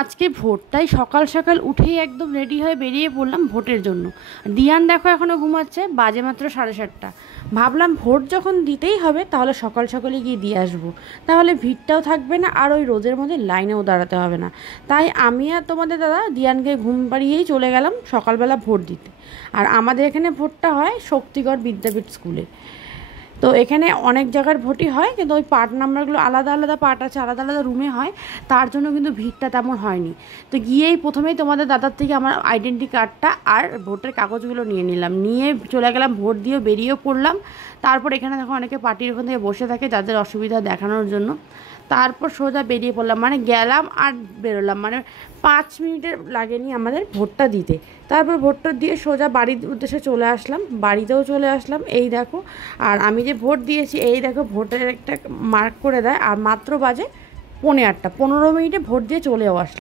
আজকে ভোট, তাই সকাল সকাল উঠেই একদম রেডি হয়ে বেরিয়ে পড়লাম ভোটের জন্য। দিয়ান দেখো এখনও ঘুমাচ্ছে, বাজে মাত্র 7:30। ভাবলাম ভোট যখন দিতেই হবে তাহলে সকাল সকালে গিয়ে দিয়ে আসবো, তাহলে ভিড়টাও থাকবে না আর ওই রোদের মধ্যে লাইনেও দাঁড়াতে হবে না। তাই আমি আর তোমাদের দাদা দিয়ানকে ঘুম পাড়িয়েই চলে গেলাম সকালবেলা ভোট দিতে। আর আমাদের এখানে ভোটটা হয় শক্তিগড় বিদ্যাপীঠ স্কুলে। তো এখানে অনেক জায়গার ভোটই হয়, কিন্তু ওই পার্ট নাম্বারগুলো আলাদা আলাদা পার্ট আছে, আলাদা আলাদা রুমে হয়, তার জন্য কিন্তু ভিড়টা তেমন হয়নি। তো গিয়েই প্রথমেই তোমাদের দাদার থেকে আমার আইডেন্টি কার্ডটা আর ভোটের কাগজগুলো নিয়ে নিলাম, নিয়ে চলে গেলাম ভোট দিয়েও বেরিয়েও পড়লাম। তারপর এখানে দেখো অনেকে পার্টির ওখান থেকে বসে থাকে যাদের অসুবিধা দেখানোর জন্য। তারপর সোজা বেরিয়ে পড়লাম, মানে গেলাম আর বেরোলাম, মানে 5 মিনিটের লাগেনি আমাদের ভোটটা দিতে। তারপর ভোটটা দিয়ে সোজা বাড়ির উদ্দেশ্যে চলে আসলাম, বাড়িতেও চলে আসলাম। এই দেখো, আর আমি যে ভোট দিয়েছি এই দেখো ভোটের একটা মার্ক করে দেয়, আর মাত্র বাজে 8:15, 15 মিনিটে ভোট দিয়ে চলেও আসলাম।